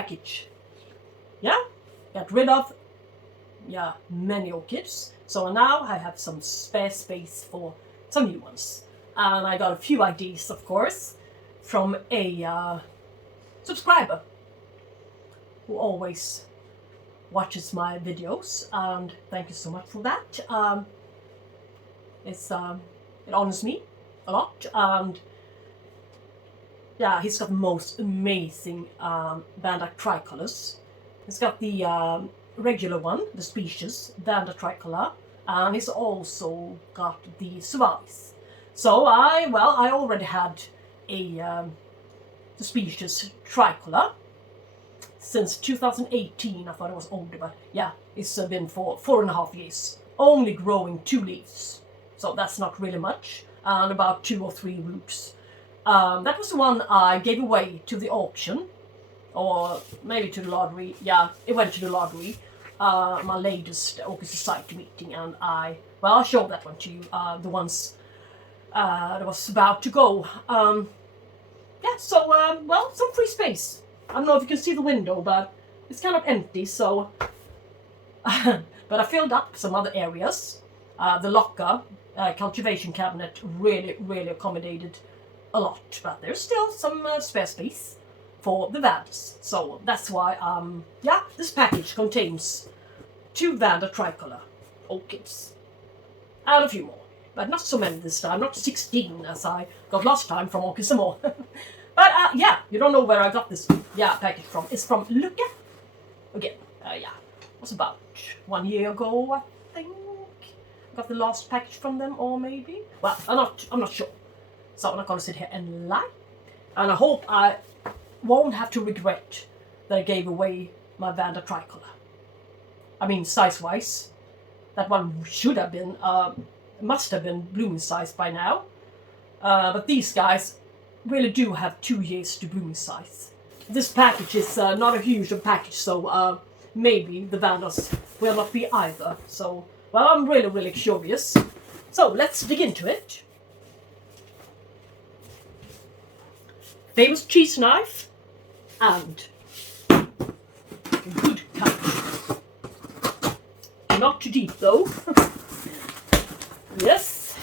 package, got rid of many orchids. So now I have some spare space for some new ones. And I got a few ideas, of course, from a subscriber who always watches my videos, and thank you so much for that. It honors me a lot, and he's got the most amazing Vanda Tricolors. He's got the regular one, the species Vanda Tricolor, and he's also got the Suavis. So I already had the species Tricolor since 2018. I thought it was older, but it's been for 4.5 years, only growing 2 leaves, so that's not really much, and about 2 or 3 roots. That was the one I gave away to the auction, or maybe to the lottery. It went to the lottery, my latest Åkessons Society meeting, and I'll show that one to you, the ones that was about to go. Some free space. I don't know if you can see the window, but it's kind of empty, so but I filled up some other areas. The locker cultivation cabinet really accommodated a lot, but there's still some spare space for the Vandas. So that's why this package contains 2 Vanda Tricolor orchids and a few more, but not so many this time, not 16 as I got last time from Åkessons. But you don't know where I got this package from. It's from Lucke. Again, it was about 1 year ago, I think. Got the last package from them, or maybe. Well, I'm not sure. So I'm not gonna sit here and lie. And I hope I won't have to regret that I gave away my Vanda Tricolor. I mean, size-wise, that one should have been, must have been blooming size by now. But these guys really do have 2 years to blooming size. This package is not a huge package, so maybe the Vandas will not be either. So, I'm really curious. So let's dig into it. Famous cheese knife and good cut. Not too deep though. Yes,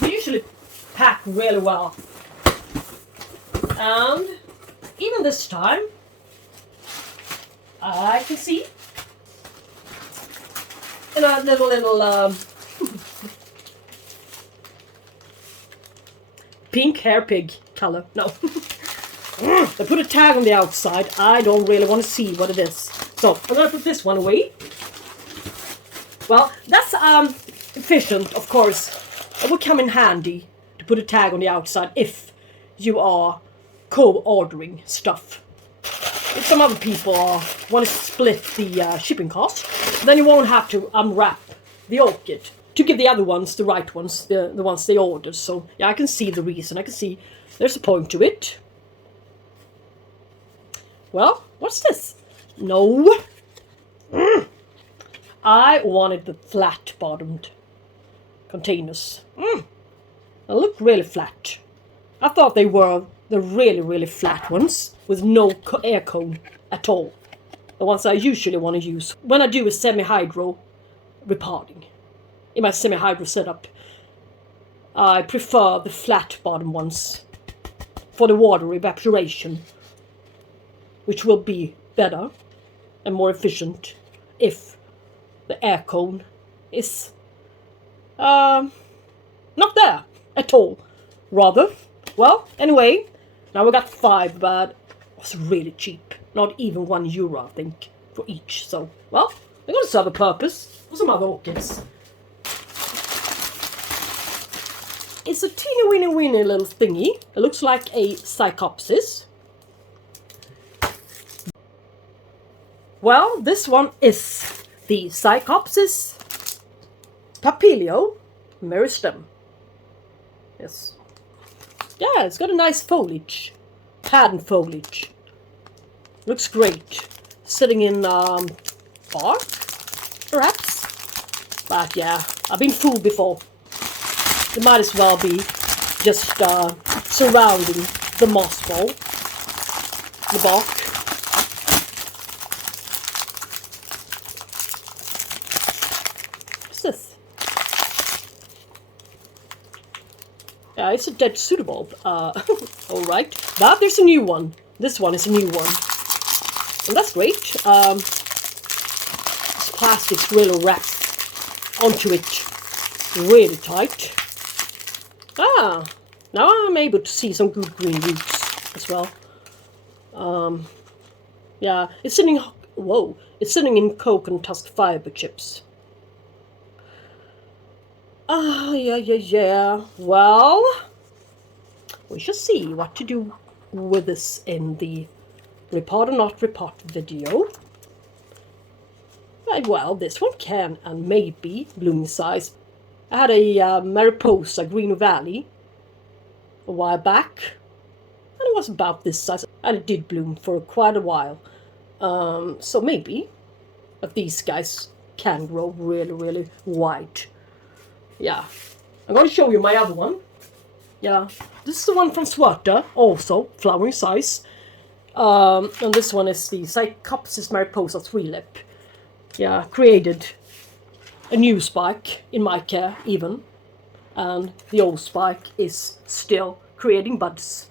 they usually pack really well. And even this time, I can see in a little pink hair pig color. No. They put a tag on the outside. I don't really want to see what it is. So I'm going to put this one away. Well, that's efficient, of course. It would come in handy to put a tag on the outside if you are co-ordering stuff. If some other people want to split the shipping cost, then you won't have to unwrap the orchid to give the other ones the right ones, the ones they ordered. So I can see the reason. I can see there's a point to it. Well, what's this? No. I wanted the flat-bottomed containers. They look really flat. I thought they were the really flat ones with no air cone at all. The ones I usually want to use when I do a semi-hydro repotting. In my semi-hydro setup, I prefer the flat-bottom ones for the water evaporation, which will be better and more efficient if the air cone is not there at all. Rather, well, anyway, now we got 5, but it was really cheap. Not even €1, I think, for each. So, well, they're going to serve a purpose for some other orchids. It's a teeny weeny little thingy. It looks like a Cycopsis. Well, this one is the Psychopsis Papilio meristem. Yes. Yeah, it's got a nice foliage. Pattern foliage. Looks great. Sitting in bark, perhaps. But yeah, I've been fooled before. It might as well be just surrounding the moss ball, the bark. What's this? Yeah, it's a dead pseudobulb. Alright. But there's a new one. This one is a new one. And that's great. This plastic's really wrapped onto it really tight. Now I'm able to see some good green roots as well. Yeah, it's sitting... Whoa. It's sitting in coconut tusk fiber chips. Yeah. Well, we shall see what to do with this in the repot or not repot video. Well, this one can and may be blooming size. I had a Mariposa Green Valley a while back, and it was about this size, and it did bloom for quite a while. So maybe if these guys can grow really, really wide. Yeah, I'm going to show you my other one. Yeah, this is the one from Schwerter, also flowering size. And this one is the Cycopsis Mariposa 3-lip. Yeah, created a new spike in my care even. And the old spike is still creating buds.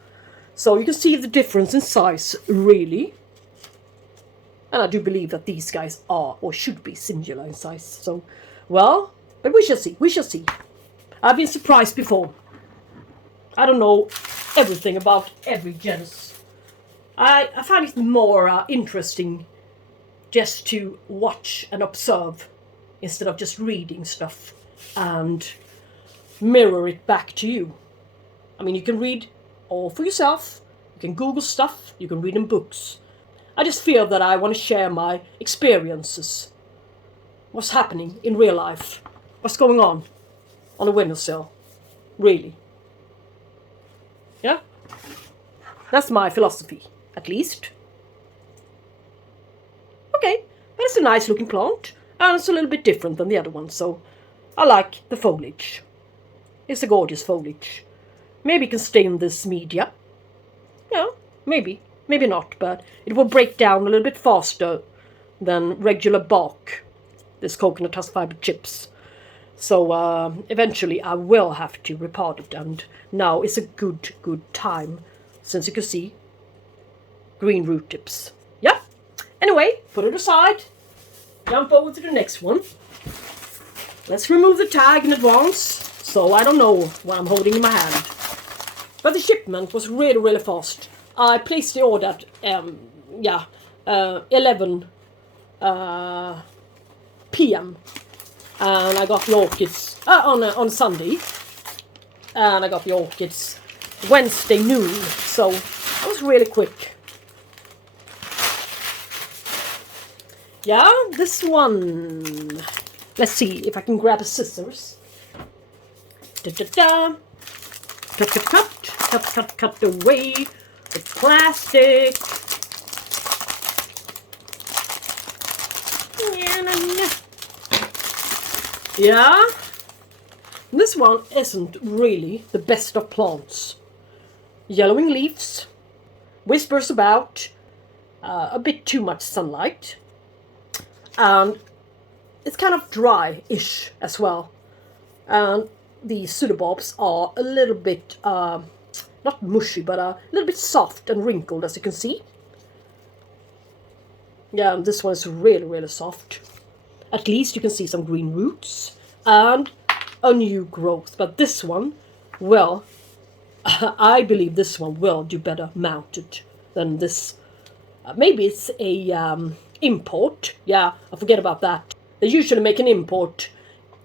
So you can see the difference in size, really. And I do believe that these guys are, or should be, singular in size. So, well, but we shall see, we shall see. I've been surprised before. I don't know everything about every genus. I find it more interesting just to watch and observe instead of just reading stuff and mirror it back to you. I mean, you can read all for yourself, you can Google stuff, you can read in books. I just feel that I want to share my experiences. What's happening in real life. What's going on a windowsill. Really. Yeah? That's my philosophy, at least. Okay, but it's a nice looking plant. And it's a little bit different than the other one, so I like the foliage. It's a gorgeous foliage. Maybe it can stay in this media. Yeah, maybe. Maybe not, but it will break down a little bit faster than regular bark. This coconut tusk fiber chips. So eventually I will have to repot it, and now is a good time, since you can see green root tips. Yeah. Anyway, put it aside. Jump over to the next one. Let's remove the tag in advance, so I don't know what I'm holding in my hand. But the shipment was really, really fast. I placed the order at 11 p.m. and I got the orchids on Sunday, and I got the orchids Wednesday noon. So that was really quick. Yeah, this one. Let's see if I can grab a scissors. Cut away the plastic. Yeah, this one isn't really the best of plants. Yellowing leaves, whispers about, a bit too much sunlight, and it's kind of dry-ish as well. And the pseudobulbs are a little bit, not mushy, but a little bit soft and wrinkled, as you can see. Yeah, and this one is really, really soft. At least you can see some green roots and a new growth. But this one, well, I believe this one will do better mounted than this. Maybe it's a import. Yeah, I forget about that. They usually make an import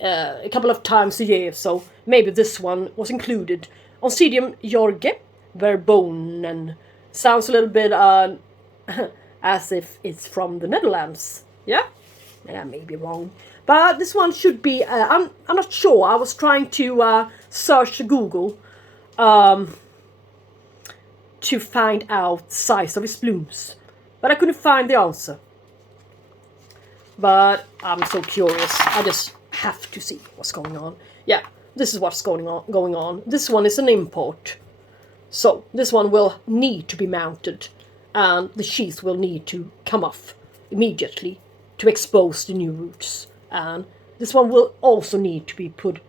a couple of times a year, so maybe this one was included. Oncidium Jorge, Verbonen. Sounds a little bit as if it's from the Netherlands. Yeah? Yeah, maybe wrong. But this one should be, I'm not sure. I was trying to search Google to find out the size of its blooms. But I couldn't find the answer. But I'm so curious. I just have to see what's going on. Yeah, this is what's going on. This one is an import. So this one will need to be mounted. And the sheath will need to come off immediately to expose the new roots. And This one will also need to be put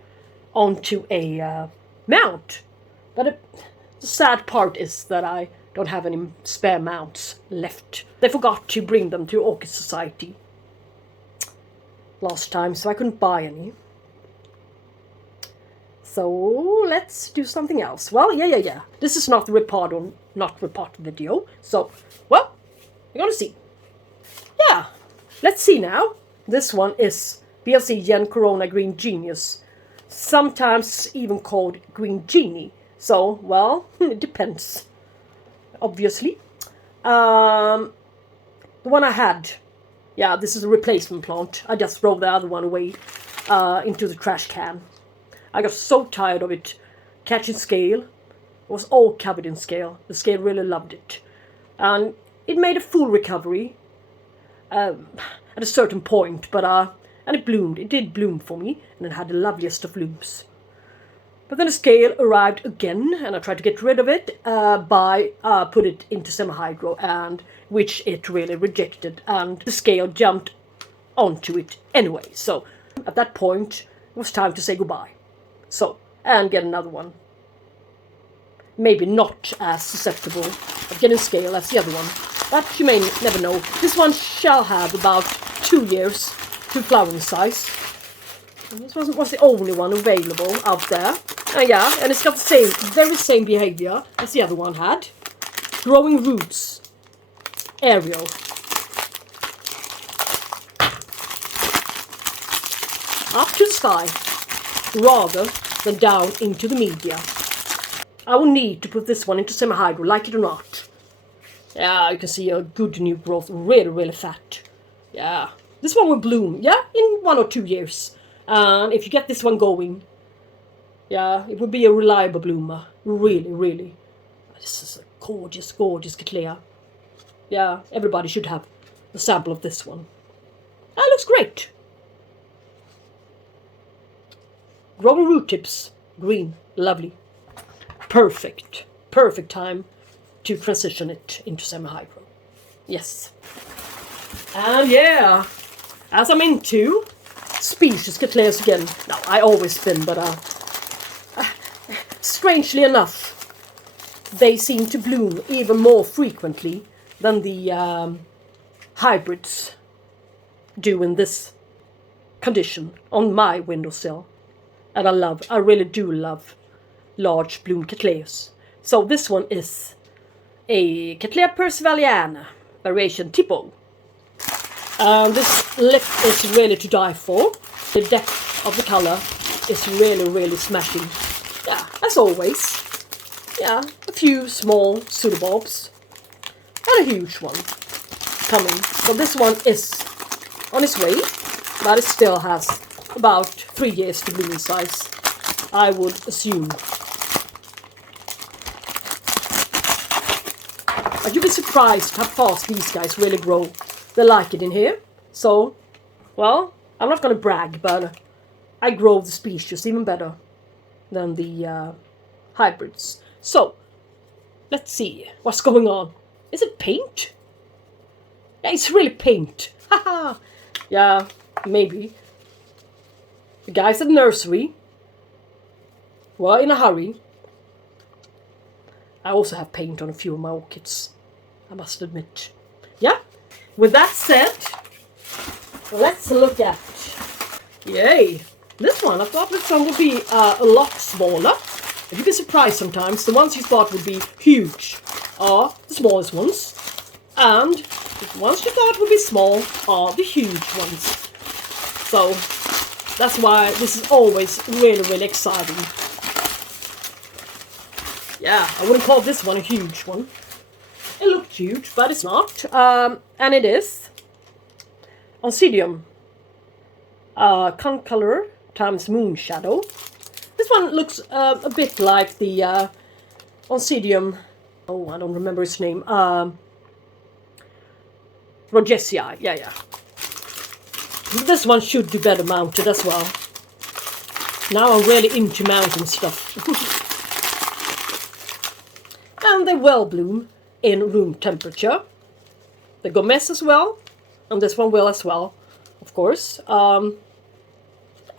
onto a mount. But the sad part is that I don't have any spare mounts left. They forgot to bring them to Orchid Society last time, so I couldn't buy any. So let's do something else. Well, yeah. This is not the report or not report video. So, well, we're gonna see. Yeah, let's see now. This one is BLC Gen Corona Green Genius, sometimes even called Green Genie. So, well, it depends, obviously. The one I had, yeah, this is a replacement plant. I just throw the other one away into the trash can. I got so tired of it catching scale. It was all covered in scale. The scale really loved it. And it made a full recovery at a certain point, but and it bloomed. It did bloom for me, and it had the loveliest of blooms. But then the scale arrived again, and I tried to get rid of it by put it into semi-hydro, and which it really rejected, and the scale jumped onto it anyway. So at that point, it was time to say goodbye. So, and get another one. Maybe not as susceptible of getting scale as the other one, but you may never know. This one shall have about 2 years to flowering size. And this was the only one available out there. Yeah, and it's got the very same behavior as the other one had. Growing roots. Aerial. Up to the sky, rather than down into the media. I will need to put this one into semi-hydro, like it or not. Yeah, you can see a good new growth, really fat. Yeah, this one will bloom, yeah, in 1 or 2 years. And if you get this one going, yeah, it will be a reliable bloomer, really. This is a gorgeous Cattleya. Yeah, everybody should have a sample of this one. That looks great. Growing root tips, green, lovely. Perfect time to transition it into semi-hydro. Yes. And yeah, as I'm into species Cattleyas again. Now, I always been, but strangely enough, they seem to bloom even more frequently than the hybrids do in this condition on my windowsill. And I really do love large bloom Cattleyas. So this one is a Cattleya Percivaliana variation Tipo. This lip is really to die for. The depth of the color is really smashing. Yeah, as always. Yeah, a few small pseudobulbs and a huge one coming. So this one is on its way, but it still has about 3 years to bloom size, I would assume. But you'd be surprised how fast these guys really grow. They like it in here. So, well, I'm not going to brag, but I grow the species even better than the hybrids. So, let's see what's going on. Is it paint? Yeah, it's really paint. Haha. Yeah, maybe. The guys at the nursery were in a hurry. I also have paint on a few of my orchids, I must admit. Yeah, with that said, let's look at, yay, this one. I thought this one would be a lot smaller. You'd be surprised sometimes. The ones you thought would be huge are the smallest ones, and the ones you thought would be small are the huge ones. So that's why this is always really exciting. Yeah, I wouldn't call this one a huge one. It looked huge, but it's not. And it is Oncidium, Concolor times Moon Shadow. This one looks a bit like the Oncidium. Oh, I don't remember its name. Rogesii. Yeah. This one should be better mounted as well. Now I'm really into mounting stuff. And they will bloom in room temperature. They go mess as well, and this one will as well, of course.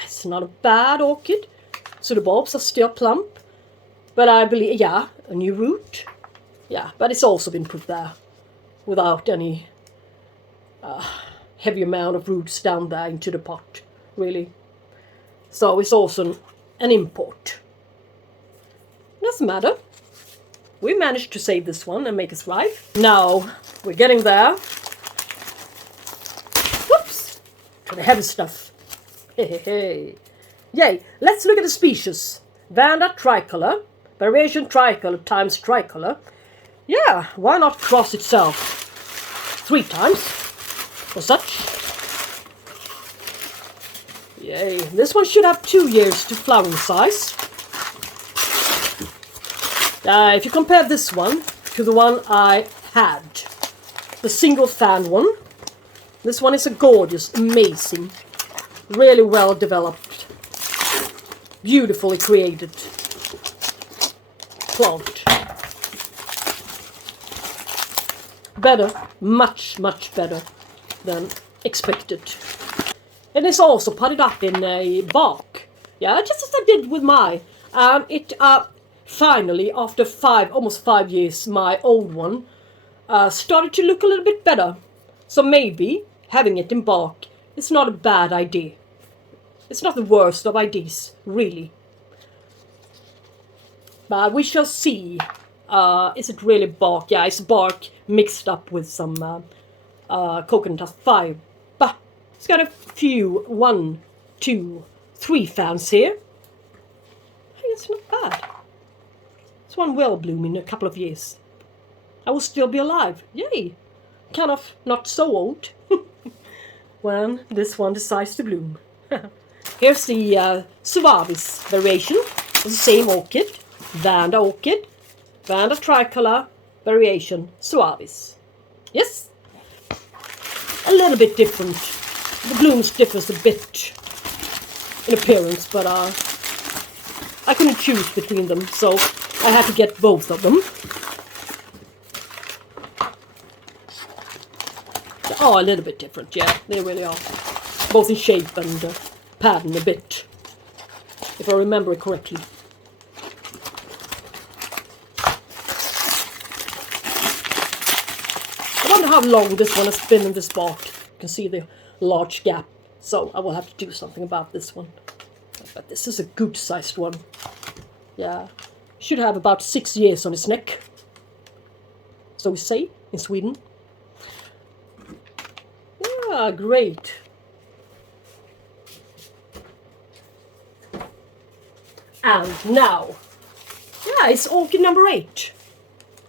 it's not a bad orchid. So the bulbs are still plump. But I believe, yeah, a new root. Yeah, but it's also been put there without any heavy amount of roots down there into the pot, really. So it's also an import. Doesn't matter. We managed to save this one and make it thrive. Now we're getting there. Whoops! To the heavy stuff. Hey. Yay! Let's look at the species. Vanda Tricolor. Variation Tricolor times Tricolor. Yeah, why not cross itself 3 times or such? Yay! This one should have 2 years to flowering size. If you compare this one to the one I had, the single fan one, this one is a gorgeous, amazing, really well developed, beautifully created plant. Better, much better than expected. And it's also potted up in a bark. Yeah, just as I did with mine. It finally, after almost 5 years, my old one started to look a little bit better. So maybe having it in bark is not a bad idea. It's not the worst of ideas, really. But we shall see. Is it really bark? Yeah, it's bark mixed up with some coconut fibre. It's got a few, 1, 2, 3 fans here. I think it's not bad. This one will bloom in a couple of years. I will still be alive. Yay! Kind of not so old when this one decides to bloom. Here's the Suavis variation. It's the same orchid. Vanda Orchid. Vanda Tricolor variation Suavis. Yes? A little bit different. The blooms differs a bit in appearance, but I couldn't choose between them, so I had to get both of them. They are a little bit different, yeah, they really are. Both in shape and pattern a bit, if I remember it correctly. I wonder how long this one has been in this bark. You can see the large gap, so I will have to do something about this one. But this is a good sized one. Yeah, should have about 6 years on its neck, so we say in Sweden. Yeah, great. And now, yeah, it's orchid number 8.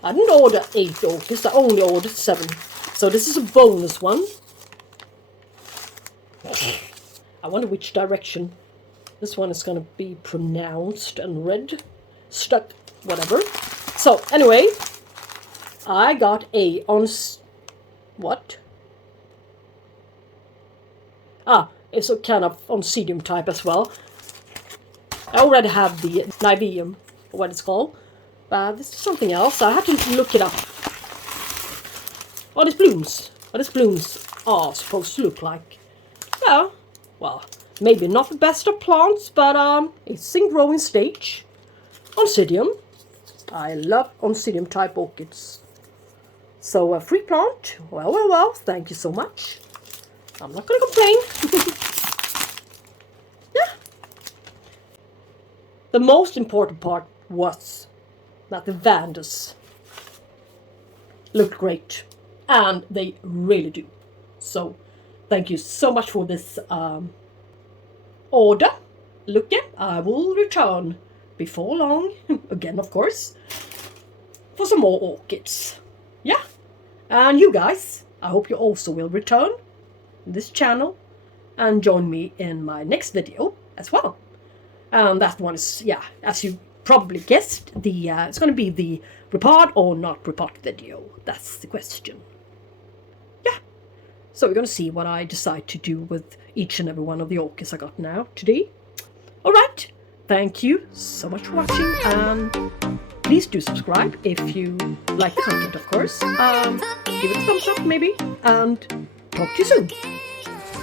I didn't order 8 orchids, I only ordered 7. So this is a bonus one. I wonder which direction this one is going to be pronounced and read. Stuck, whatever. So, anyway, I got a what? It's a kind of Oncidium type as well. I already have the Niveum, what it's called. But this is something else. I had to look it up. What these blooms are supposed to look like. Yeah, well, maybe not the best of plants, but it's in growing stage. Oncidium. I love Oncidium type orchids. So a free plant. Well, thank you so much. I'm not going to complain. Yeah. The most important part was that the Vandas looked great. And they really do. So, thank you so much for this order. Lucke, I will return before long, again of course, for some more orchids. Yeah, and you guys, I hope you also will return this channel and join me in my next video as well. And that one is, yeah, as you probably guessed, it's going to be the repot or not repot video. That's the question. So we're going to see what I decide to do with each and every one of the orchids I got now today. Alright, thank you so much for watching, and please do subscribe if you like the content, of course. Give it a thumbs up maybe, and talk to you soon.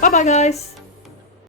Bye bye guys!